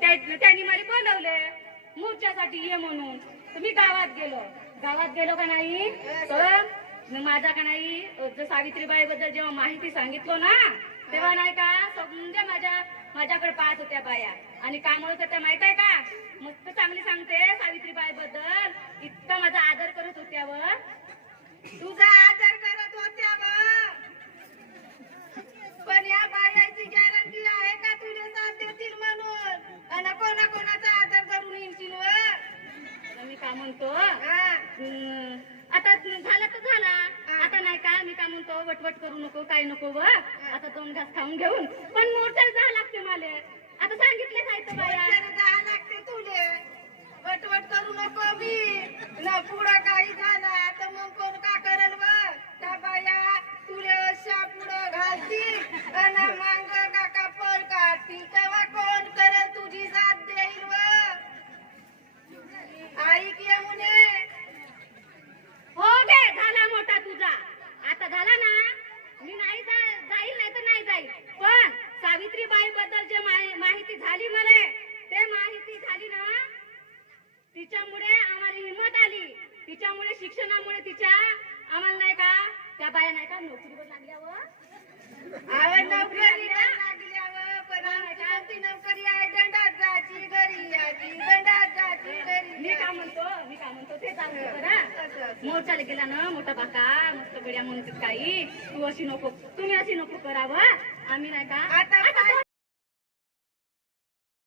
त्यांनी मला बोलवले मोर्चासाठी ये म्हणून. मी गावात गेलो. गावात गेलो का नाही? तर माझा का नाही सावित्रीबाई बद्दल जेव्हा माहिती सांगितलो ना तेव्हा नाही का समजे माझ्या माझ्याकडे पाहत होत्या बाया. आणि का म्हणत होत्या माहीत आहे का? मस्त चांगली सांगते सावित्रीबाई बद्दल इतका माझा आदर करत होत्यावर व तुझा आदर करत होत्या बा पण या बायाची गॅरंटी आहे का तुझे साथ देतील म्हणून आणि कोणा कोणाचा आदर करून येशील व तर मी का म्हणतो हा. आता झाला तर झाला. आता नाही का मी काय म्हणतो वटवट करू नको काय नको व. आता दोन घास खाऊन घेऊन. पण मोठं लागते मला आता सांगितले साहित्य बाया वचन द्यावं लागते तुले वटवट करू नको मी न पुढं काही झाला तर मग कोण का करल व त्या बाया तुले अशा पुढं घालतील आणि मांग काका पर काढतील तेव्हा कोण करल तुझी साथ देईल व ऐक ये म्हणे हो गे झाला मोठा तुझा आता झाला ना मी नाही जा- जाईल नाही तर नाही जाईल पण सावित्रीबाई बद्दल जे माहि- माहिती झाली मला. ते माहिती झाली ना तिच्यामुळे आम्हाला हिंमत आली. तिच्यामुळे शिक्षणामुळे तिच्या आम्हाला नाही का त्या बाया नाही का नोकरीवर लागल्यावर आवड नोकरी लागल्यावर पण आमची कोणती नोकरी आहे दंडात जायची घरी यायची दंडात जायची घरी मी का म्हणतो मी म्हणतो ते. मोर्चाला गेला ना मोठा बाका मस्त गड्या म्हणतात काही. तू अशी नको तुम्ही अशी नको करावं आम्ही नाही का आता काय